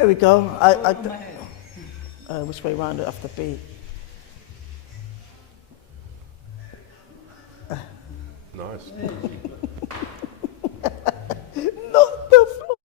There we go. Which way round it have to be? Nice. Not the floor.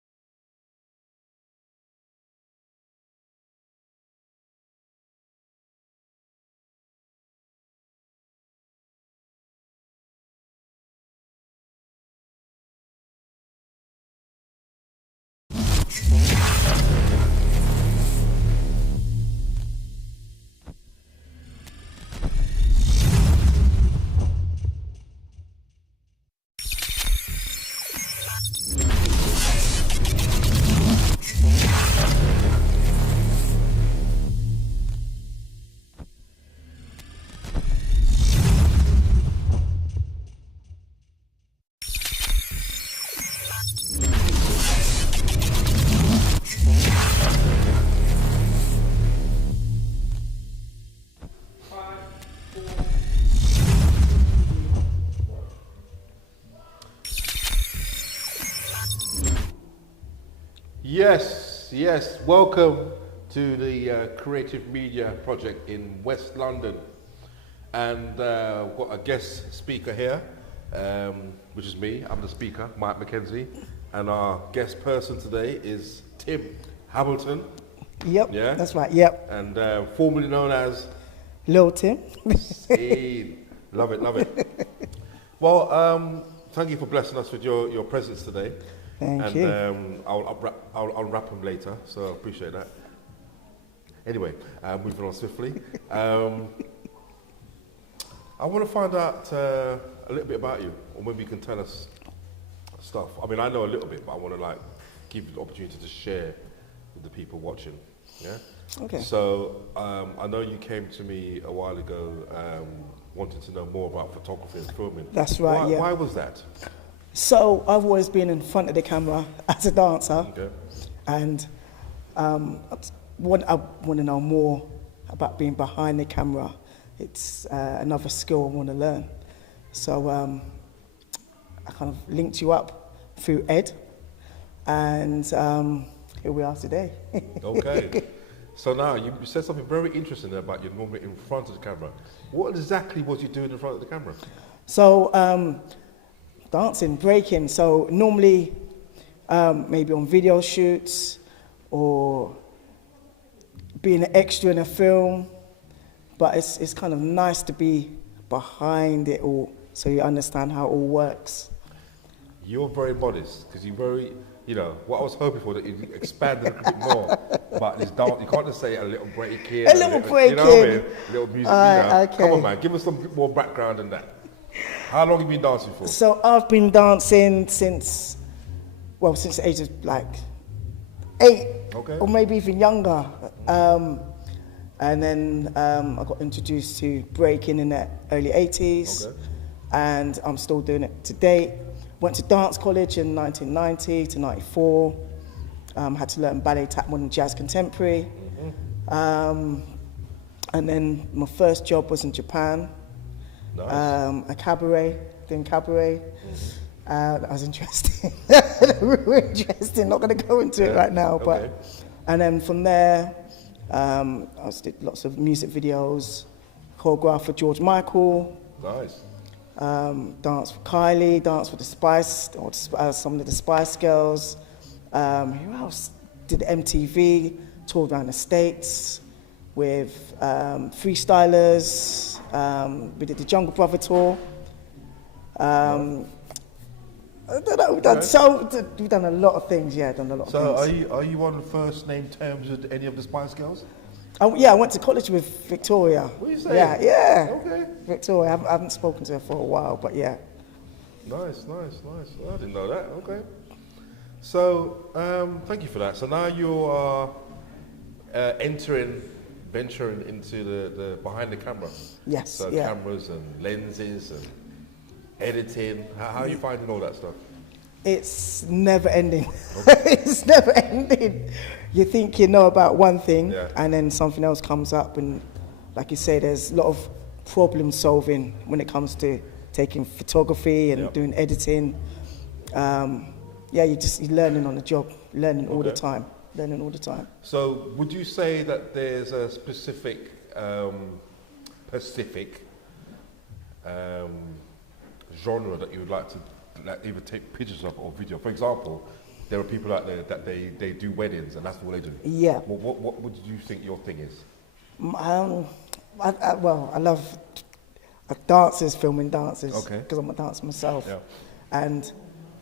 Yes. Welcome to the Creative Media Project in West London. And we've got a guest speaker here, which is me. I'm the speaker, Mike McKenzie. And our guest person today is Tim Hamilton. Yep, Yeah? that's right, yep. And formerly known as... Lil Tim. Love it. Well, thank you for blessing us with your presence today. Thank you. I'll unwrap them later, so I appreciate that. Anyway, moving on swiftly. I want to find out a little bit about you, or maybe you can tell us stuff. I mean, I know a little bit, but I want to give you the opportunity to share with the people watching. Yeah. Okay. So I know you came to me a while ago, wanting to know more about photography and filming. That's right. Why was that? So I've always been in front of the camera as a dancer, Okay. and I want to know more about being behind the camera. It's another skill I want to learn. So I kind of linked you up through Ed, and here we are today. Okay. So now you said something very interesting there about you're normally in front of the camera. What exactly was you doing in front of the camera? So dancing, breaking. So normally maybe on video shoots or being an extra in a film, but it's kind of nice to be behind it all so you understand how it all works. You're very modest because you're very, what I was hoping for, that you expanded a little bit more about this dance. You can't just say a little break here. A little break you know what I in. mean? A little music, Okay. Come on, man, give us some more background than that. How long have you been dancing for? So I've been dancing since the age of 8, Okay. or maybe even younger. And then I got introduced to breaking in the early 80s, Okay. and I'm still doing it today. Went to dance college in 1990 to 94. Had to learn ballet, tap, modern, jazz, contemporary. Mm-hmm. And then my first job was in Japan. Nice. A cabaret, doing cabaret. Mm-hmm. That was interesting. Really interesting. Not going to go into it right now, Okay. but and then from there, I did lots of music videos, choreographed for George Michael. Nice. Danced with Kylie, danced with the Spice, or some of the Spice Girls. Who else? Did MTV, toured around the States with freestylers. We did the Jungle Brother tour. I don't know, we've done a lot of things, done a lot of things. So are you on first name terms with any of the Spice Girls? Yeah, I went to college with Victoria. What are you saying? Yeah. Okay. Victoria, I haven't spoken to her for a while, but yeah. Nice. I didn't know that. Okay. So, thank you for that. So now you are venturing into the behind the camera. Yes. So cameras and lenses and editing. How are you finding all that stuff? It's never ending. Okay. It's never ending. You think you know about one thing, Yeah. and then something else comes up, and like you say, there's a lot of problem solving when it comes to taking photography and Yep. doing editing. You're learning on the job, learning all the Okay. time. learning all the time. So would you say that there's a specific genre that you would like to either take pictures of or video? For example, there are people out there that they do weddings and that's all they do. Yeah. What would you think your thing is? I love dancers, filming dancers, Okay. because I'm a dancer myself. Yeah. And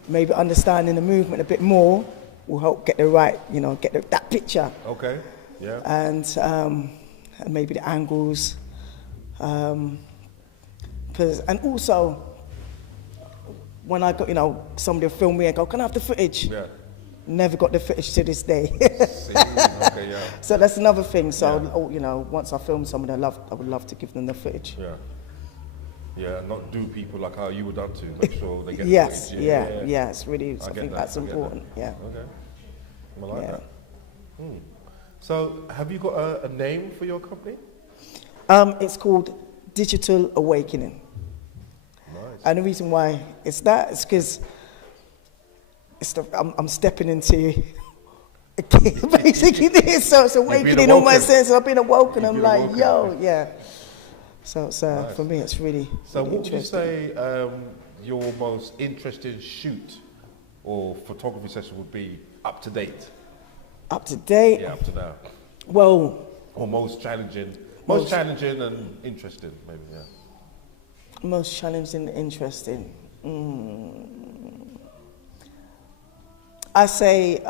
maybe understanding the movement a bit more will help get the right, that picture. Okay. Yeah. And maybe the angles. And also, when I got, somebody will film me and go, can I have the footage? Yeah. Never got the footage to this day. See? Okay, yeah. So that's another thing. So, once I film someone, I would love to give them the footage. Yeah. Yeah, and not do people like how you were done to, make sure they get Yes, the footage. yeah, it's really, I think that's important, yeah. Okay. I like Yeah. that. So, have you got a name for your company? It's called Digital Awakening. Nice. And the reason why it's that is because I'm stepping into basically this, so it's awakening all my senses. I've been awoken. I'm like, yo, yeah. So nice. For me, it's really. So, really what would you say your most interesting shoot or photography session would be up to date? Up to date? Yeah, up to now. Well. Or most challenging. Most challenging and interesting, maybe, yeah. Most challenging and interesting. I say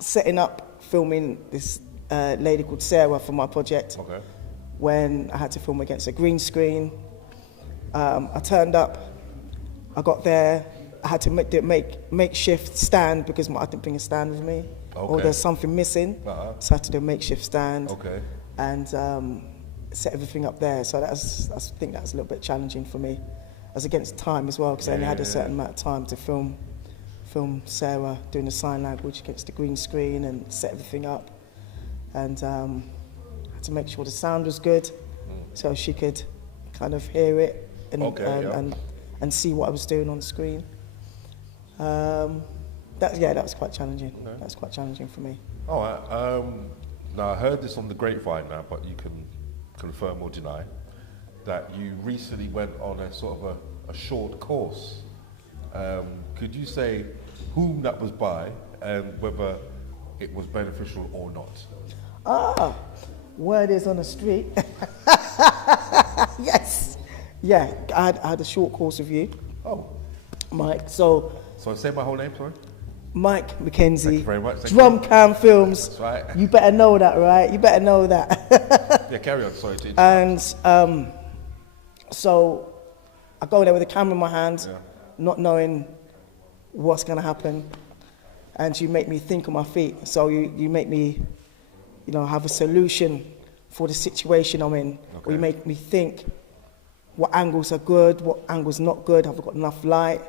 setting up, filming this lady called Sarah for my project. Okay. When I had to film against a green screen. I turned up, I got there, I had to make makeshift stand because I didn't bring a stand with me. Okay. Or there's something missing, so I had to do a makeshift stand. Okay. And set everything up there. So I think that's a little bit challenging for me, as against time as well, because I only had a certain amount of time to film Sarah doing the sign language against the green screen and set everything up. And I had to make sure the sound was good, so she could kind of hear it and see what I was doing on the screen. That was quite challenging. Okay. That's quite challenging for me. All right. Now I heard this on the grapevine now, but you can confirm or deny that you recently went on a sort of a short course. Could you say whom that was by and whether it was beneficial or not? Word is on the street. Yes. Yeah, I had a short course with you. Oh. Mike, so say my whole name, sorry? Mike McKenzie. Thank you very much. Drum Cam Films. That's right. You better know that, right? You better know that. Yeah, carry on, sorry. And so I go there with a camera in my hand, not knowing what's going to happen. And you make me think on my feet. So you make me, have a solution for the situation I'm in. Okay. Or you make me think what angles are good, what angles not good, have I got enough light?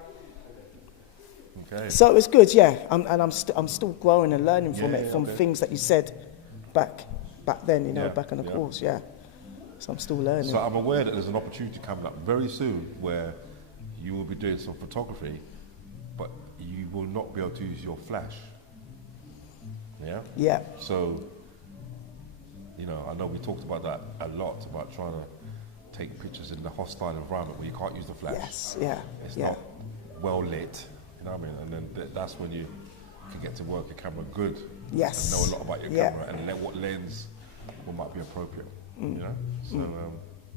Okay. So it was good, yeah. I'm still growing and learning from it, from things that you said back then, back on the course, yeah. So I'm still learning. So I'm aware that there's an opportunity coming up very soon where you will be doing some photography, but you will not be able to use your flash. Yeah? Yeah. So, I know we talked about that a lot, about trying to take pictures in the hostile environment where you can't use the flash. Yes, yeah. It's not well lit, you know what I mean? And then that's when you can get to work your camera good. Yes. And know a lot about your camera and what lens might be appropriate, So,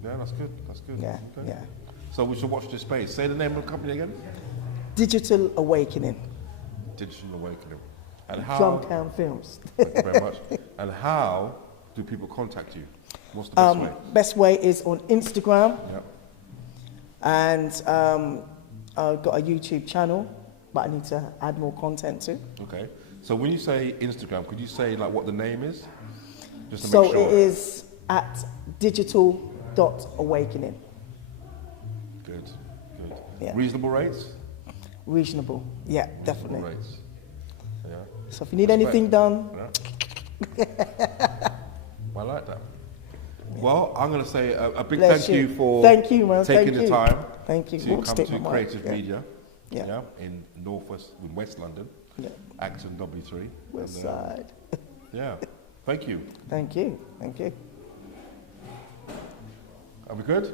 that's good, Yeah, okay. yeah. So we should watch this space. Say the name of the company again. Digital Awakening. Digital Awakening. And how? Drum Cam Films. Thank you very much. And how do people contact you? What's the best way? Best way is on Instagram. Yep. And I've got a YouTube channel, but I need to add more content to. Okay. So when you say Instagram, could you say like what the name is? Just to so make sure. It is at digital.awakening. Good. Yeah. Reasonable rates? Reasonable, yeah, Reasonable definitely. Rates. Yeah. So if you need anything done. Yeah. I like that. Yeah. Well, I'm going to say a big Bless thank you for taking the time Thank you. to come to Creative Media in in West London. Yeah. Acton W3. West And, Side. yeah. Thank you. Thank you. Thank you. Are we good?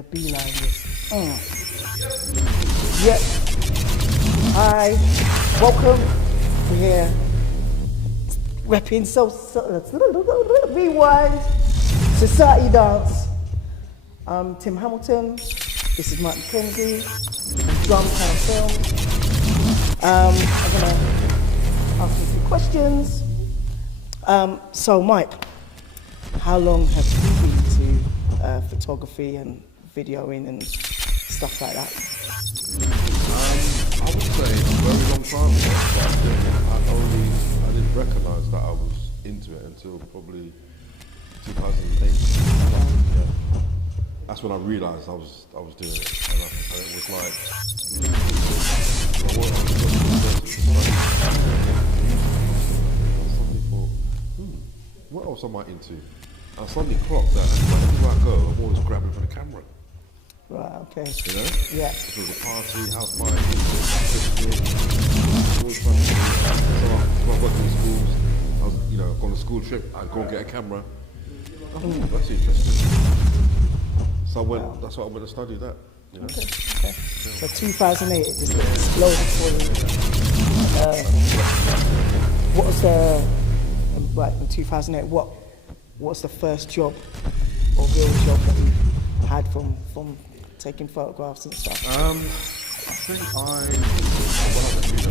a beeline this. Yep. Hi, welcome. We're here. Repping Rewind Society Dance. I'm Tim Hamilton. This is Mike McKenzie from Drum Town Film. I'm gonna ask you a few questions. So Mike, how long have you been to photography and videoing and stuff like that? I would say a very long time ago, but I didn't recognise that I was into it until probably 2008. Yeah. That's when I realised I was doing it. And it was like, I suddenly thought, what else am I into? And I suddenly clocked that everywhere I go, I'm always grabbing for the camera. Right, okay. You know? Yeah. If it was a party, house party, I was always trying to do that. So I worked in the schools, I was, on a school trip, I'd go and get a camera. Oh, that's interesting. So that's why I went to study that. You know? Okay. So 2008, it just exploded for you. What was the, right, in 2008, what was the first job or real job that you had from taking photographs and stuff? I think when I was at uni,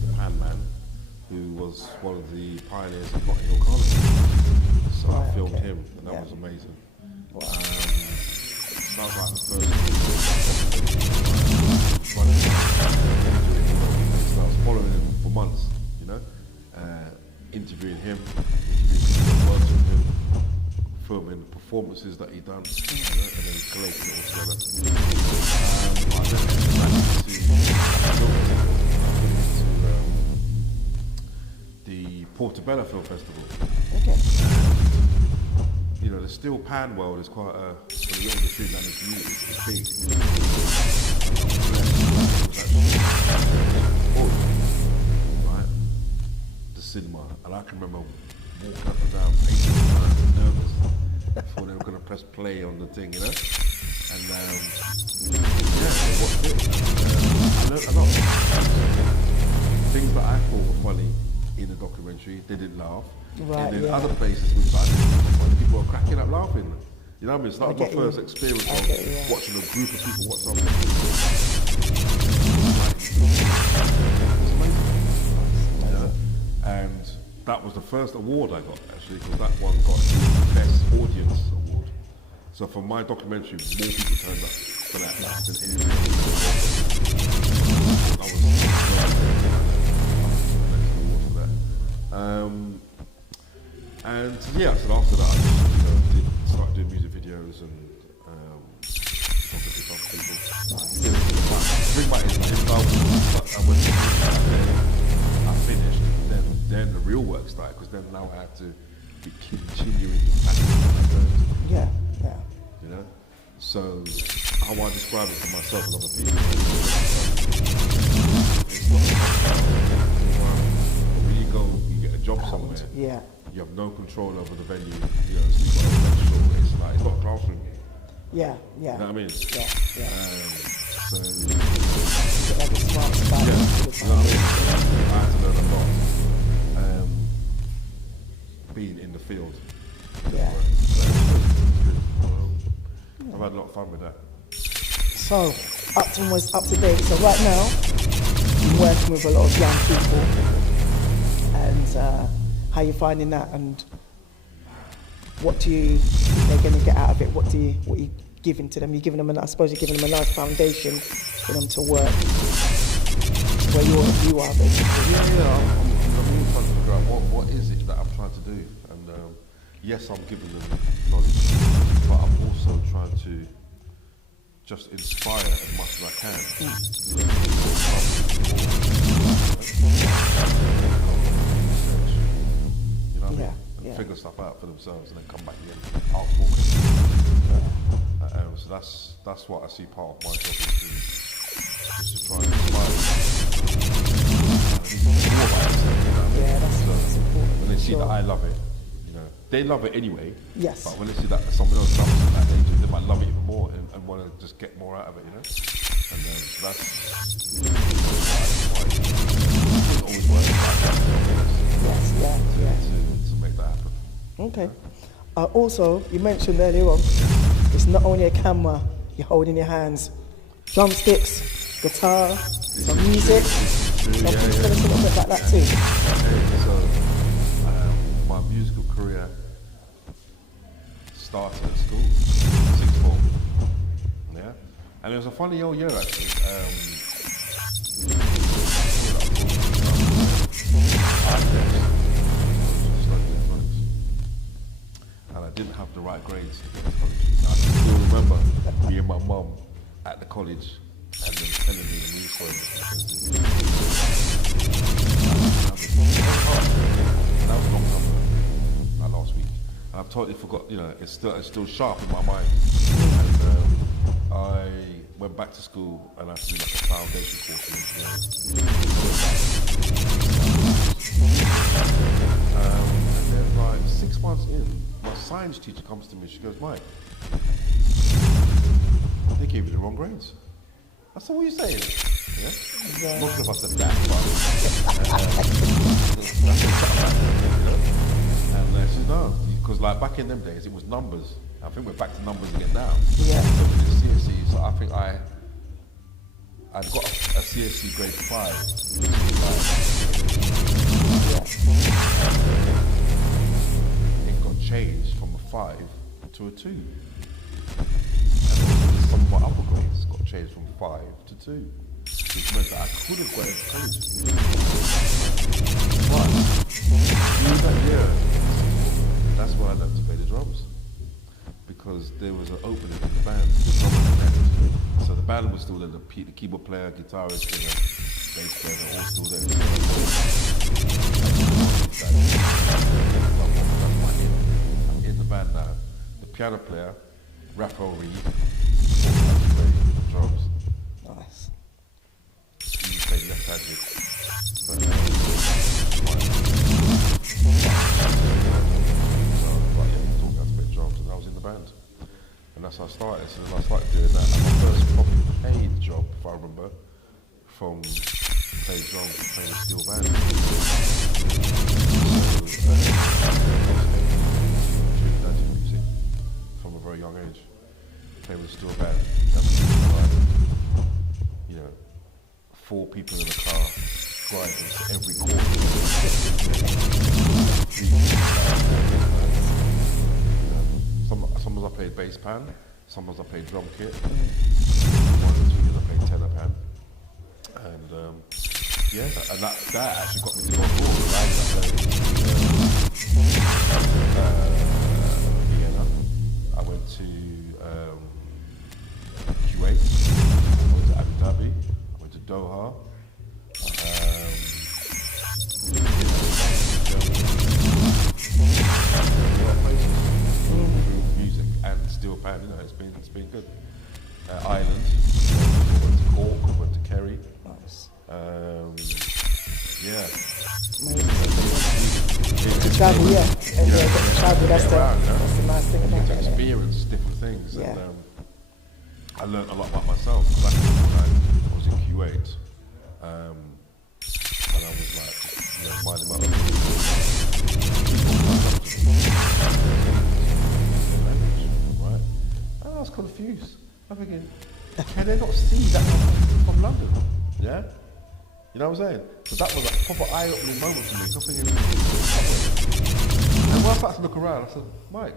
the Pan Man, who was one of the pioneers of Notting Hill Carnival. So I filmed him, and that was amazing. Wow. So that was like the first. So I was following him for months, interviewing him, working with him, filming the performances that he done, and then collating it all together. I then to the Portobello Film Festival. Okay. The still pan world is quite for the industry and the community, it's big. Right? The cinema, and I can remember walking up and down, pacing around, nervous before they were going to press play on the thing, And they watched it. I learned a lot. Things that I thought were funny in the documentary, they didn't laugh. Right, and then other places which I didn't think were funny, people were cracking up laughing. You know what I mean? It's like my first experience of watching a group of people watch something. And that was the first award I got, actually, because that one got the Best Audience Award. So for my documentary, more people turned up for that than anything else. I was for that. And yeah, so after that, I did start doing music videos and photography for other people. Bring back in my but I went to I finished. Then the real work started, because then now I had to be continuing to practice what I learned. Yeah. So how I describe it to myself and other people, it's not when you go, you get a job somewhere. Yeah. You have no control over the venue, so you've got to make sure it's not a classroom. Yeah. You know what I mean? Yeah. So every smart spot. I had to learn a lot being in the field. Yeah. I've had a lot of fun with that. So, almost up to date. So right now, you're working with a lot of young people, and how you finding that, and what do you think they're going to get out of it? What are you giving to them? You're giving them, I suppose you're giving them a nice foundation for them to work where you are, basically. Yeah. I'm really trying to figure out what is it that I'm trying to do, and yes, I'm giving them knowledge, but I'm also trying to just inspire as much as I can. You know what I mean? And figure stuff out for themselves, and then come back here and ask more questions. So that's what I see part of my job is to try and inspire them. Yeah, that's important. And they see that I love it, they love it anyway. Yes. But when they see that someone else loves it like they do, they might love it even more and want to just get more out of it, you know. And so that's why it doesn't always work. Yes, yeah. To make that happen. Okay. Also, you mentioned earlier on, it's not only a camera you hold in your hands, drumsticks, guitar, some music. So can you tell us a little bit about that too? Okay, so my musical career started at school, sixth form. Yeah, and it was a funny old year actually. And I didn't have the right grades to get to college. I still remember me and my mum at the college and then telling me the news story. That was a long time ago, like last week. And I've totally forgot, you know, it's still sharp in my mind. And I went back to school and I had to do like a foundation course in engineering. And then like 6 months in, my science teacher comes to me, she goes, Mike, they gave you the wrong grades. I said, what are you saying? Yeah? Most of us said that, but and she said, no, because like back in them days, it was numbers. I think we're back to numbers again now. Yeah. So we did CSE, so I think I'd got a CSE grade 5, which was like, it got changed from a 5 to a 2. And some of my upper grades got changed from 5 to 2. Which meant that I could have got into college. But during that year, that's where I learned to play the drums. Because there was an opening in the band, so the band was still there, the keyboard player, guitarist, and bass player, they're all still there. I'm in the band now. The piano player, Raphael Reed, play drums. Nice. He played left-handed. But yeah, he taught me how to play drums, and I was in the band. And that's how I started. So then I started doing that. And my first probably paid job, if I remember, from playing drums and playing a steel band. So I was music from a very young age. Playing with a steel band. That was like, you know, 4 people in a car driving to every corner. Sometimes I played bass pan, sometimes I played drum kit, 1 or 2 years I played tenor pan, and and that actually got me to go on board. I ended up playing Vienna. I went to Kuwait, I went to Abu Dhabi, I went to Doha, music and steel band, you know, it's been good. Ireland, went to Cork, went to Kerry. Nice. Yeah. To travel, yeah. And get to travel, that's the nice thing about to it. experience different things. Yeah. And I learned a lot about myself. Because when I was in Kuwait, and I was like, just, you know, minding my own right? And I was confused. I'm thinking, can they not see that from London? Yeah? You know what I'm saying? So that was a proper eye-opening moment for me. So I'm thinking, and when I started to look around, I said, Mike,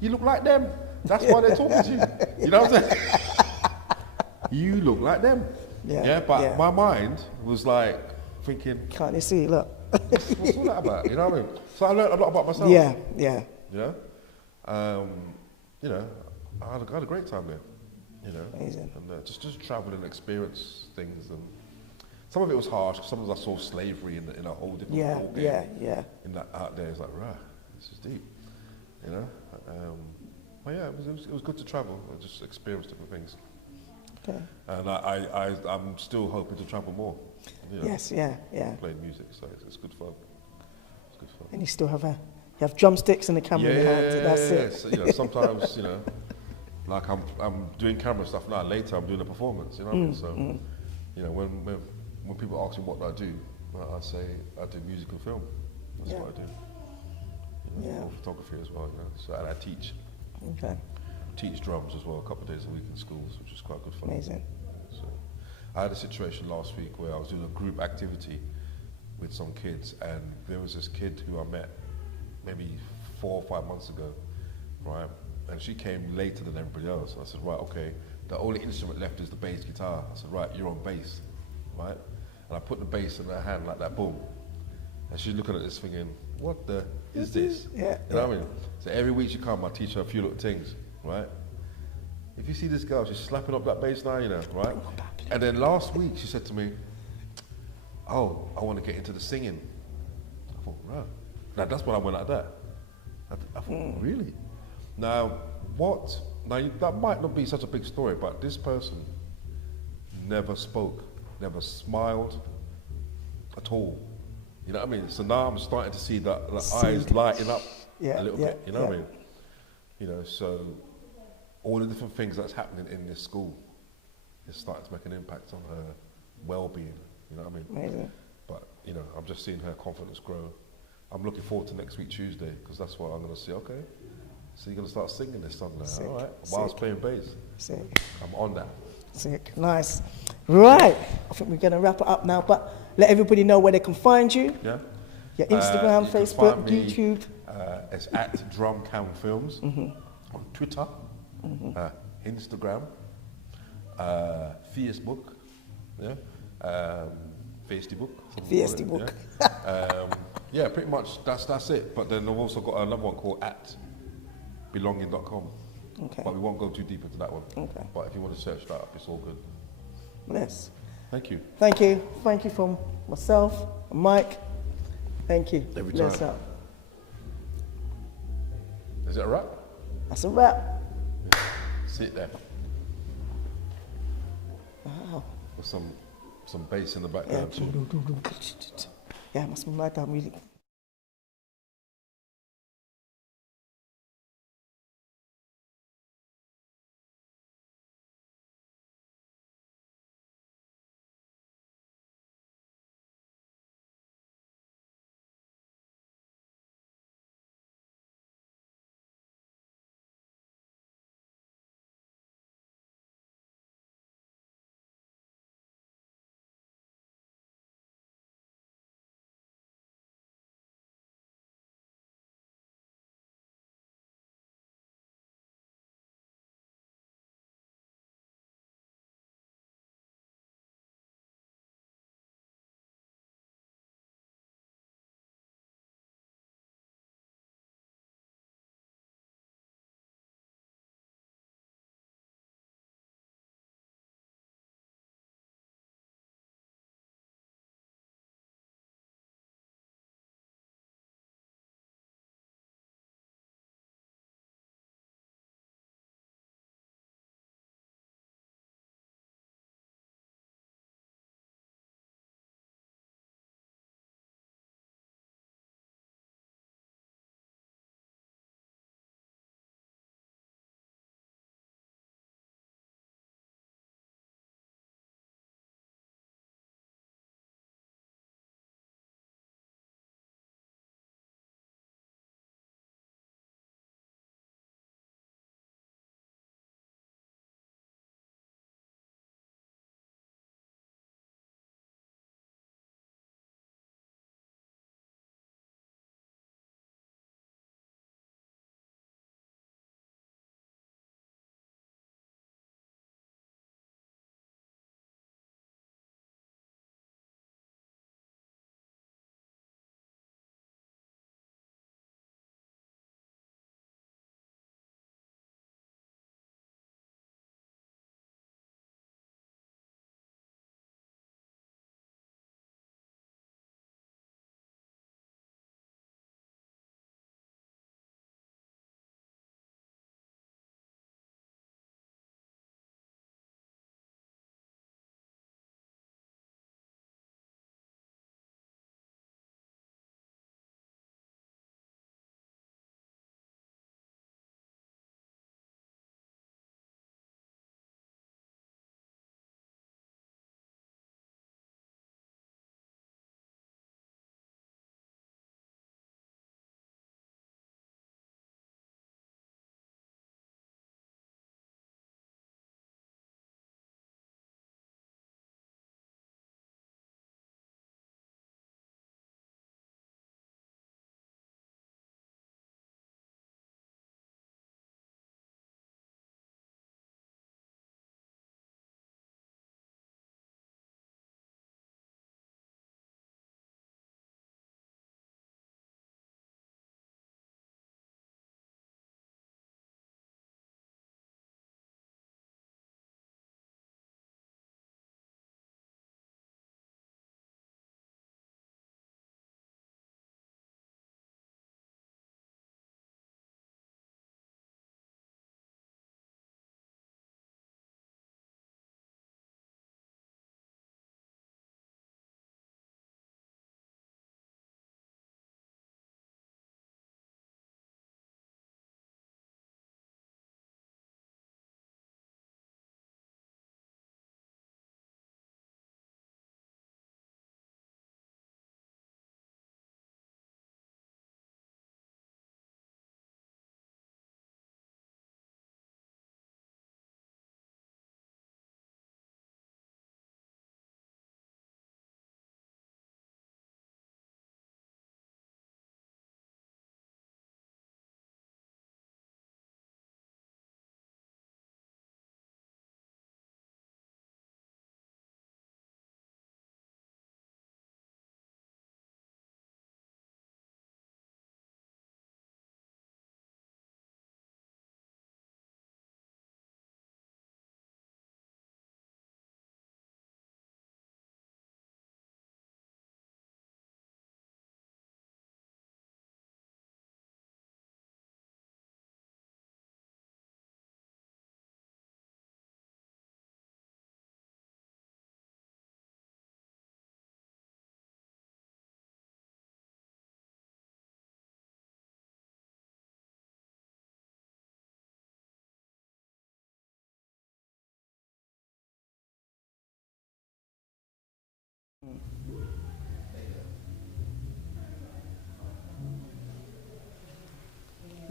you look like them. That's why they're talking to you. You know what I'm saying? You look like them. Yeah. But my mind was like thinking, Can't you see? Look. what's all that about? You know what I mean? So I learned a lot about myself. Yeah. You know? You know, I had a great time there. You know? Amazing. And just travel and experience things. And some of it was harsh. Some of it I saw slavery in a whole different ball game. Yeah. In that out there, it's like, rah, this is deep. You know? But yeah, it was good to travel and just experience different things. Okay. And I'm still hoping to travel more. You know, Yes, yeah. playing music, so it's good fun. It's good fun. And you still have You have drumsticks and the camera in your hand. That's it. So, you know, sometimes, you know, like I'm doing camera stuff now. Later, I'm doing a performance. You know, what I mean? So, you know, when people ask me what do I do, I say I do music and film. That's what I do. You know, or photography as well. You know, so and I teach. Okay. Teach drums as well, a couple of days a week in schools, which is quite good fun. Amazing. So, I had a situation last week where I was doing a group activity with some kids, and there was this kid who I met maybe 4 or 5 months ago, right? And she came later than everybody else. I said, right, okay, the only instrument left is the bass guitar. I said, right, you're on bass, right? And I put the bass in her hand like that, boom. And she's looking at this thinking, what the is this? Yeah. You know what I mean? So every week she come, I teach her a few little things, right? If you see this girl, she's slapping up that bass line, you know, right? And then last week she said to me, oh, I want to get into the singing. I thought, right. Now that's when I went like that. I thought, really? Now, that might not be such a big story, but this person never spoke, never smiled at all. You know what I mean? So now I'm starting to see the eyes lighting up a little bit, you know what I mean? You know, so all the different things that's happening in this school is starting to make an impact on her well-being, you know what I mean? Amazing. But, you know, I'm just seeing her confidence grow. I'm looking forward to next week, Tuesday, because that's what I'm going to see. Okay, so you're going to start singing this song now, all right? While I was playing bass. Sick. I'm on that. Sick. Nice. Right. I think we're going to wrap it up now, but let everybody know where they can find you. Yeah. Your Instagram, You can Facebook, find me, YouTube. It's at Drumcam Films on Twitter, Instagram, Facebook, yeah, Facebook. Facebook. Yeah, pretty much that's it. But then I've also got another one called at belonging.com. Okay. But we won't go too deep into that one. Okay. But if you want to search that up, it's all good. Bless. Thank you. Thank you. Thank you from myself and Mike. Thank you. Every Bless time. up. Is it a wrap? That's a wrap. Sit there. Wow. With some bass in the background too. Yeah, must be like that music.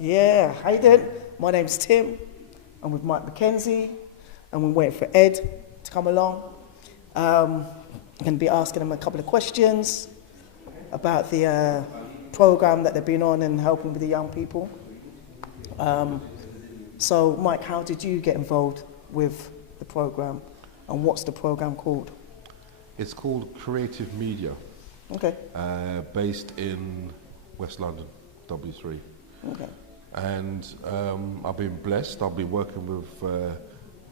Yeah, how you doing? My name's Tim. I'm with Mike Mackenzie, and we're waiting for Ed to come along. I'm going to be asking him a couple of questions about the program that they've been on and helping with the young people. So, Mike, how did you get involved with the program, and what's the program called? It's called Creative Media, Okay. based in West London, W3. Okay. And I've been blessed. I've been working with, I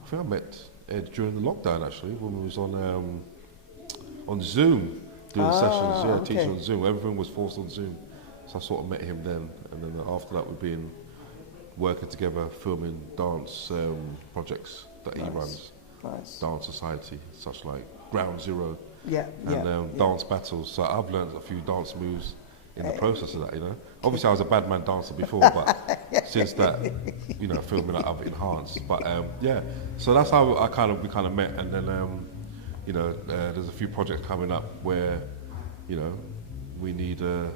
think I met Ed during the lockdown actually, when we was on Zoom doing sessions, okay. teaching on Zoom. Everything was forced on Zoom. So I sort of met him then, and then after that we've been working together, filming dance projects that he runs. Nice. Dance Society, such like Ground Zero Yeah. and dance battles. So I've learned a few dance moves in the process of that, you know. Obviously I was a bad man dancer before, but since that, you know, filming that I've enhanced. But yeah, so that's how we kind of met, and then you know, there's a few projects coming up where, you know, we need a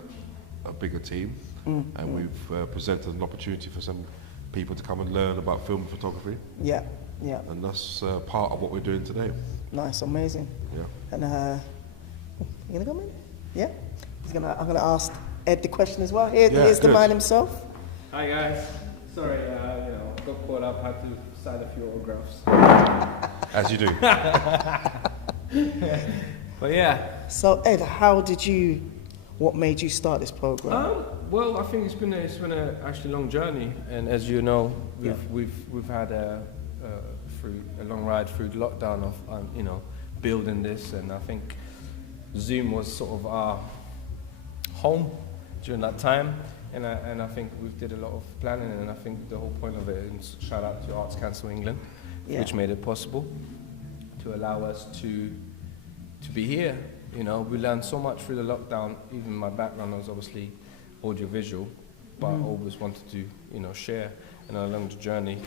bigger team, and we've presented an opportunity for some people to come and learn about film and photography. Yeah. Yeah. And that's part of what we're doing today. Nice, amazing. Yeah. And you gonna come in? Yeah. I'm gonna ask Ed the question as well. Here's the man himself. Hi guys. Sorry, got caught up. Had to sign a few autographs. As you do. But yeah. So Ed, what made you start this program? Well, I think it's been a actually long journey, and as you know, we've had a long ride through the lockdown of building this, and I think Zoom was sort of our home during that time, and I think we did a lot of planning, and I think the whole point of it, and shout out to Arts Council England, which made it possible to allow us to be here. You know, we learned so much through the lockdown. Even my background was obviously audiovisual, but I always wanted to, share. And along the journey,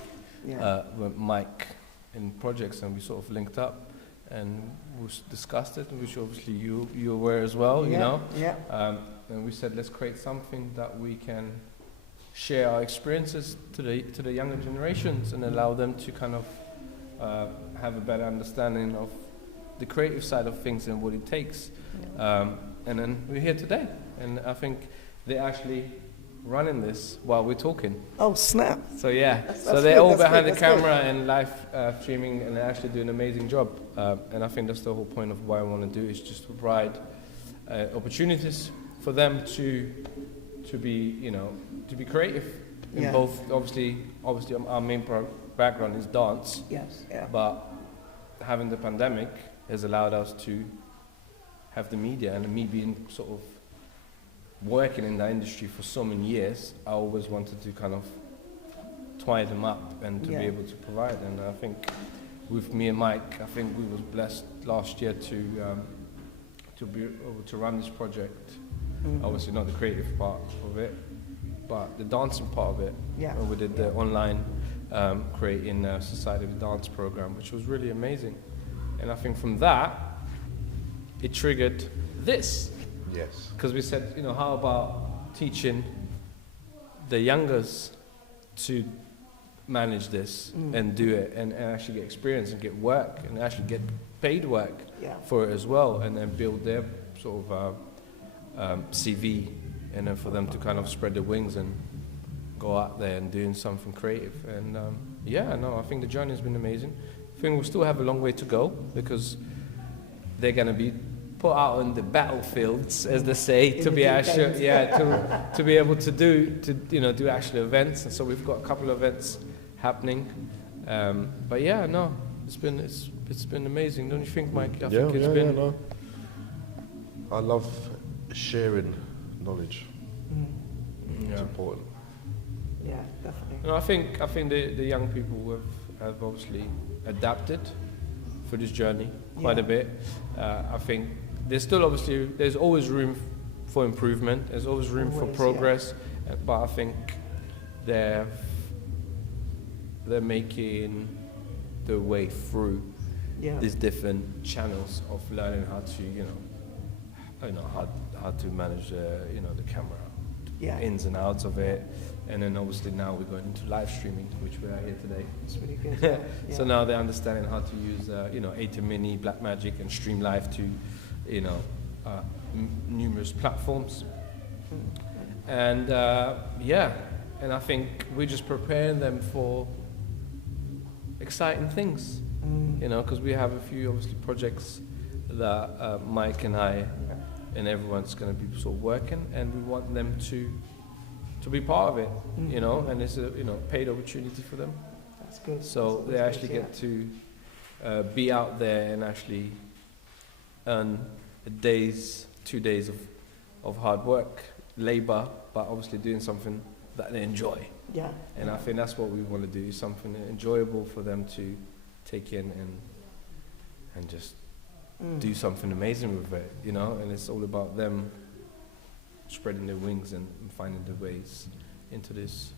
with Mike in projects, and we sort of linked up, and we discussed it, which obviously you aware as well, you know. Yeah. And we said, let's create something that we can share our experiences to the younger generations, and allow them to kind of have a better understanding of the creative side of things and what it takes. And then we're here today, and I think they're actually running this while we're talking. Oh snap! So yeah, that's so they're all behind the good. camera and live streaming, and they're actually doing an amazing job. And I think that's the whole point of what I want to do, is just to provide opportunities for them to be to be creative in both. Obviously our main background is dance. Yes. Yeah. But having the pandemic has allowed us to have the media, and me being sort of working in that industry for so many years, I always wanted to kind of twine them up and to be able to provide. And I think with me and Mike, I think we was blessed last year to be able to run this project. Obviously not the creative part of it, but the dancing part of it. Yeah. And we did the online creating a Society of Dance program, which was really amazing. And I think from that, it triggered this. Yes. Because we said, how about teaching the youngers to manage this and do it, and actually get experience and get work, and actually get paid work for it as well, and then build their sort of CV, and then for them to kind of spread their wings and go out there and doing something creative. And I think the journey has been amazing. I think we'll still have a long way to go, because they're going to be put out on the battlefields, as they say, to be actually, to be able to do actual events. And so we've got a couple of events happening. But it's been amazing, don't you think, Mike? I think it's been. I love sharing knowledge. It's important. Yeah, definitely. No, I think the young people have obviously adapted for this journey quite a bit. I think there's always room for improvement. There's always room for progress. But I think they're making the way through these different channels of learning how to how to manage the camera, to ins and outs of it. And then obviously now we're going into live streaming, which we are here today. It's really good. Yeah. So now they're understanding how to use, A2 Mini, Blackmagic, and Stream Live to, numerous platforms. And and I think we're just preparing them for exciting things, because we have a few obviously projects that Mike and I and everyone's going to be sort of working, and we want them to be part of it, and it's a paid opportunity for them. That's good. So they actually get to be out there and actually earn 2 days of hard work, labor, but obviously doing something that they enjoy. Yeah. And I think that's what we want to do, something enjoyable for them to take in and just do something amazing with it, and it's all about them spreading their wings and finding their ways into this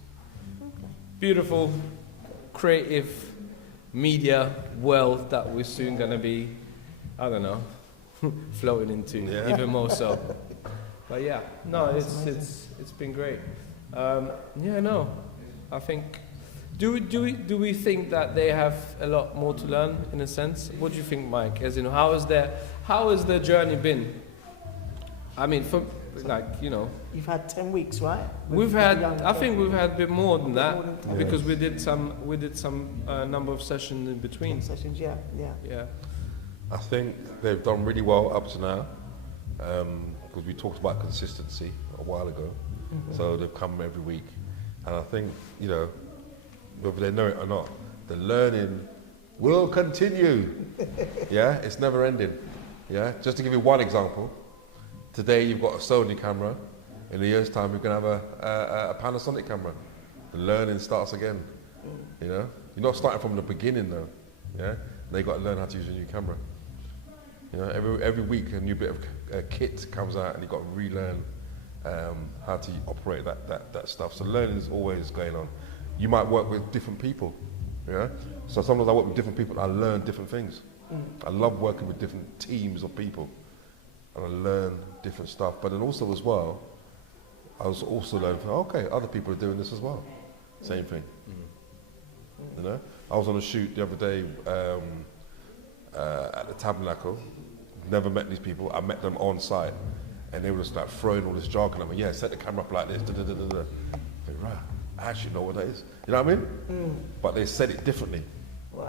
beautiful, creative media world that we're soon going to be, floating into, even more so. But it's been great. I think. Do we think that they have a lot more to learn in a sense? What do you think, Mike? As in, how has their journey been? I mean, You've had 10 weeks, right? I think we've had a bit more than that because we did some number of sessions in between. Sessions, yeah. I think they've done really well up to now, because we talked about consistency a while ago. So they've come every week, and I think whether they know it or not, the learning will continue. It's never ending. Just to give you one example, today you've got a Sony camera. In a year's time, you're going to have a Panasonic camera. The learning starts again. You're not starting from the beginning though. They got to learn how to use a new camera. Every week a new bit of kit comes out, and you've got to relearn how to operate that stuff. So learning is always going on. You might work with different people. So sometimes I work with different people. I learn different things. I love working with different teams of people, and I learn different stuff. But then also as well, I was also learning from, other people are doing this as well. Same thing. I was on a shoot the other day at the Tabernacle. Never met these people. I met them on site, and they were just like throwing all this jargon at me. Set the camera up like this. Right, I actually know what that is. You know what I mean? But they said it differently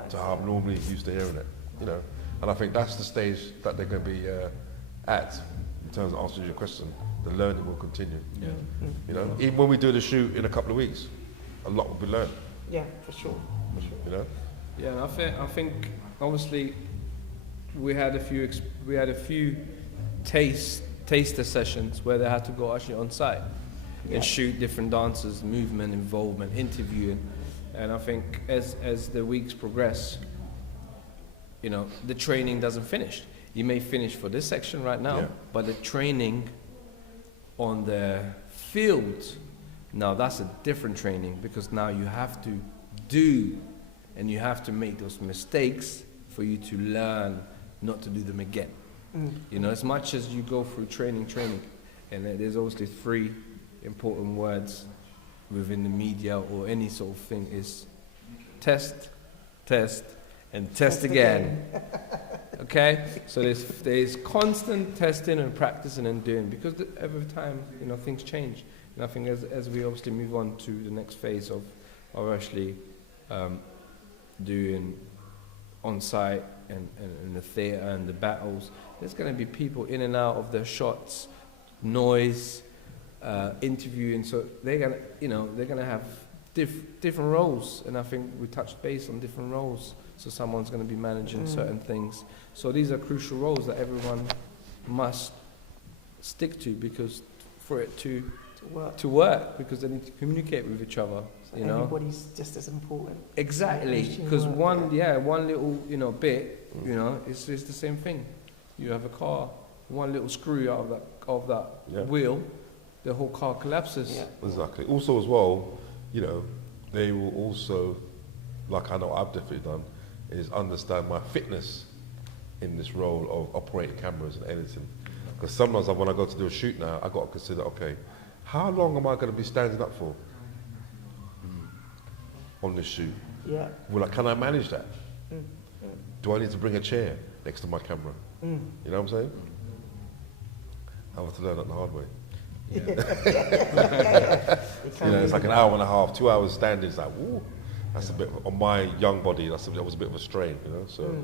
to how I'm normally used to hearing it. And I think that's the stage that they're going to be at in terms of answering your question. The learning will continue. Even when we do the shoot in a couple of weeks, a lot will be learned. Yeah, for sure. Yeah, and I think obviously we had a few taster sessions where they had to go actually on site and shoot different dancers, movement, involvement, interviewing, and I think as the weeks progress, the training doesn't finish. You may finish for this section right now, but the training on the field, now that's a different training, because now you have to do and you have to make those mistakes for you to learn not to do them again. As much as you go through training, and there's obviously 3 important words within the media or any sort of thing is test, and test again. Okay, so there's constant testing and practicing and doing, because every time things change. And I think as we obviously move on to the next phase of actually doing on site and the theatre and the battles, there's going to be people in and out of their shots, noise, interviewing. So they're gonna have different roles, and I think we touched base on different roles. So someone's going to be managing certain things. So these are crucial roles that everyone must stick to, because for it to work, because they need to communicate with each other. Everybody's just as important. Exactly, because one little bit, it's the same thing. You have a car, one little screw out of that wheel, the whole car collapses. Yeah. Exactly. Also as well, they will also, like I know I've definitely done, is understand my fitness in this role of operating cameras and editing. Because sometimes when I go to do a shoot now, I've got to consider, how long am I going to be standing up for on this shoot? Yeah. Well, like, can I manage that? Do I need to bring a chair next to my camera? You know what I'm saying? I have to learn that the hard way. Yeah. You know, it's like an hour and a half, 2 hours standing. It's like, woo, that's a bit on my young body. That was a bit of a strain, you know. So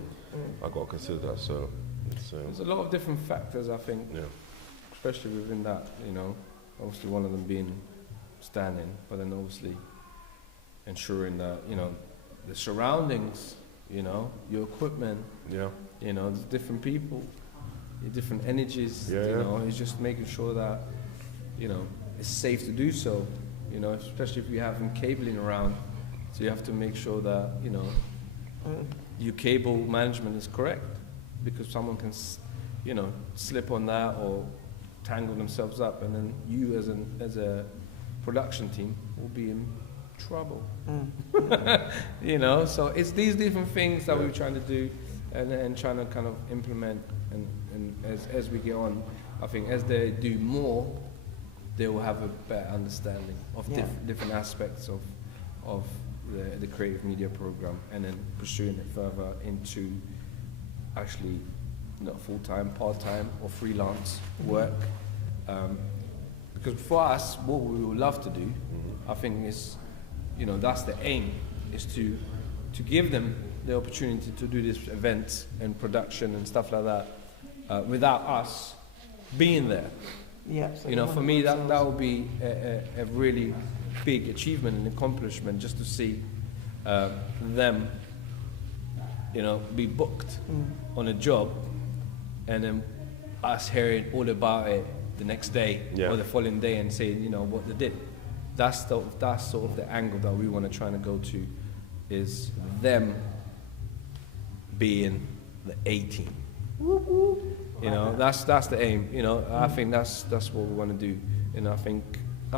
I got to consider that. So it's, There's a lot of different factors, I think, yeah, especially within that. You know, obviously one of them being standing, but then obviously ensuring that the surroundings, your equipment, yeah, there's different people, different energies. Yeah. It's just making sure that it's safe to do so. Especially if you have cabling around, so you have to make sure that your cable management is correct, because someone can slip on that or tangle themselves up, and then you as a production team will be in trouble. So it's these different things that we're trying to do and trying to kind of implement, and as we get on, I think as they do more, they will have a better understanding of different aspects of the creative media program, and then pursuing it further into actually full-time, part-time or freelance work. Because for us, what we would love to do, I think is, that's the aim, is to give them the opportunity to do these events and production and stuff like that without us being there. Yeah. So For me, that would be a really big achievement and accomplishment, just to see them, be booked on a job, and then us hearing all about it the next day or the following day and saying, what they did. That's sort of the angle that we want to try to go to, is them being the A team. That's the aim. I think that's what we want to do. I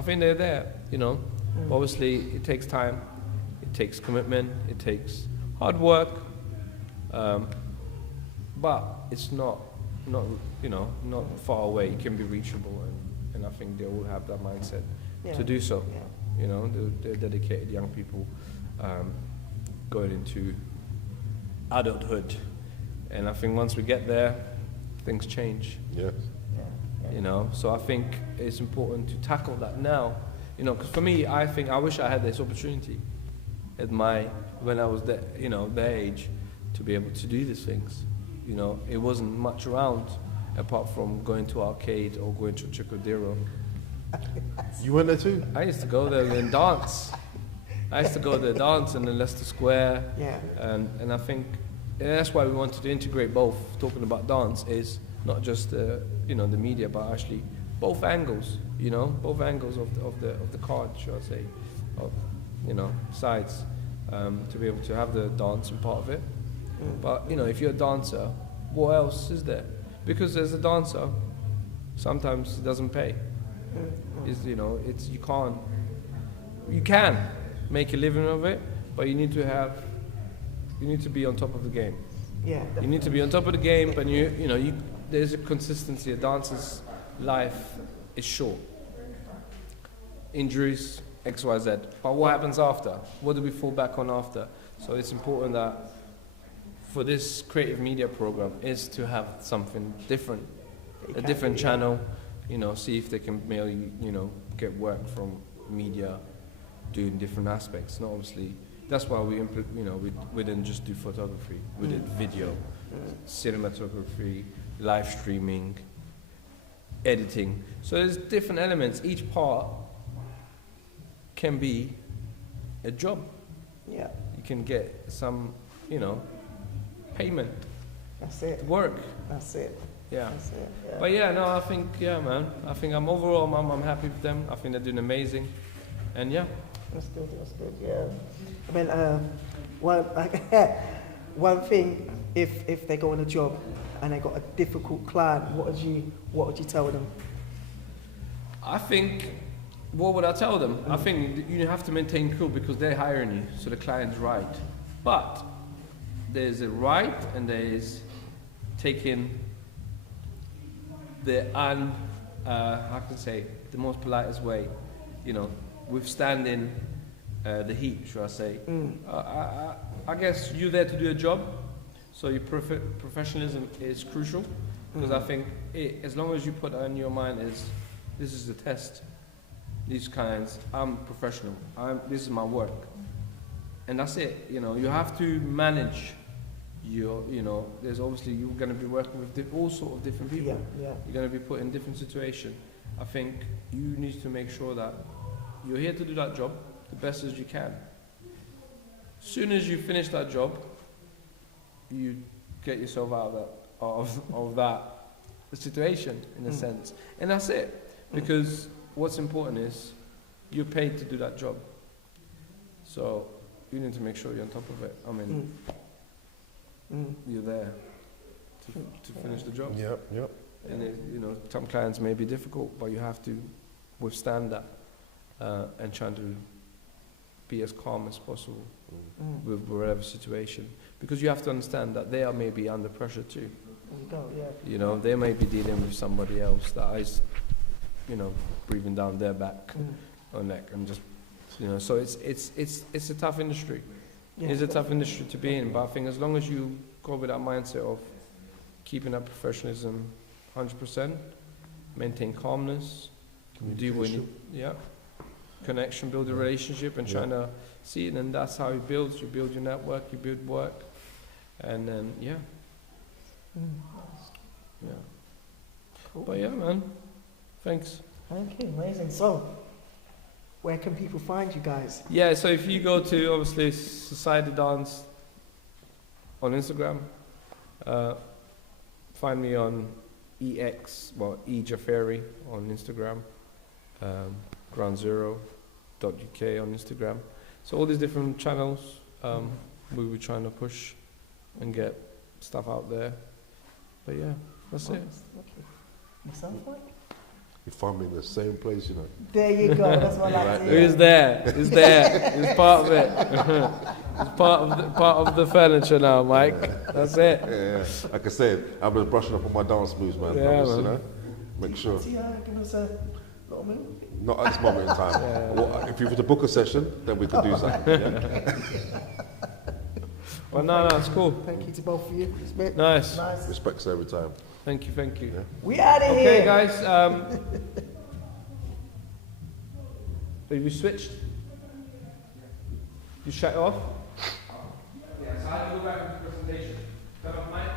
think they're there. Obviously it takes time, it takes commitment, it takes hard work, but it's not far away. It can be reachable, and I think they all have that mindset to do so. They're dedicated young people going into adulthood, and I think once we get there, things change. yeah, So I think it's important to tackle that now. Because for me, I think I wish I had this opportunity when I was their age, to be able to do these things. It wasn't much around apart from going to arcade or going to Chicodero. You went there too? I used to go there and dance. I used to go there dance in the Leicester Square. Yeah. And I think that's why we wanted to integrate both. Talking about dance is not just the media, but actually both angles. Both angles of the card, should I say, of sides, to be able to have the dancing part of it. But if you're a dancer, what else is there? Because as a dancer, sometimes it doesn't pay. You can make a living of it, but you need to be on top of the game. Yeah. You need to be on top of the game, but there's a consistency. A dancer's life is short. Injuries, X, Y, Z. But what happens after? What do we fall back on after? So it's important that for this creative media program is to have something different, a different channel. See if they can maybe get work from media, doing different aspects. Not obviously. That's why we didn't just do photography. We did video, cinematography, live streaming, editing. So there's different elements. Each part can be a job. Yeah. You can get some, payment. That's it. Work. That's it. Yeah. That's it. Yeah. But I think, man. I think I'm happy with them. I think they're doing amazing. And That's good. Yeah. I mean, one thing, if they go on a job and they got a difficult client, what would you tell them? I think, what would I tell them? I think you have to maintain cool, because they're hiring you, so the client's right. But there's a right, and there is taking the how can I say, the most politest way, withstanding the heat, should I say. I guess you're there to do a job, so your professionalism is crucial, because I think as long as you put that in your mind this is the test, these kinds, I'm professional, this is my work, and that's it. You have to manage there's obviously, you're going to be working with all sort of different people. Yeah. You're going to be put in different situations. I think you need to make sure that you're here to do that job the best as you can. As soon as you finish that job, you get yourself out of that situation, in a sense. And that's it. Because what's important is you're paid to do that job. So you need to make sure you're on top of it. I mean, you're there to finish the job. Yep. And some clients may be difficult, but you have to withstand that and try to be as calm as possible with whatever situation, because you have to understand that they are maybe under pressure too. They may be dealing with somebody else that is, breathing down their back or neck, and just, so it's a tough industry. Yeah. It's a tough industry to be in, but I think as long as you go with that mindset of keeping that professionalism 100%, maintain calmness, do what you connection, build a relationship, and trying to see it, and that's how you build your network, you build work, and then Cool. But man, thanks. Thank you, amazing. So, where can people find you guys? Yeah, so if you go to, obviously, Society Dance on Instagram, find me on E Jafari on Instagram, groundzero.uk on Instagram. So all these different channels, we were trying to push and get stuff out there. But yeah, that's it. Okay. Yourself, Mike? You find me in the same place, There you go. That's what I like to hear. It's there. It's part of it. It's part of the furniture now, Mike. That's it. Yeah. Like I said, I'm just brushing up on my dance moves, man. Yeah, Just, make sure. Give us a little minute. Not at this moment in time. Well, if you were to book a session, then we could do something. Yeah? Well, no, it's cool. Thank you to both of you. Nice. Respects every time. Thank you. Yeah. We out of here. Okay, guys. Have you switched? You shut it off? Yes, I have to go back to the presentation. Turn off mic.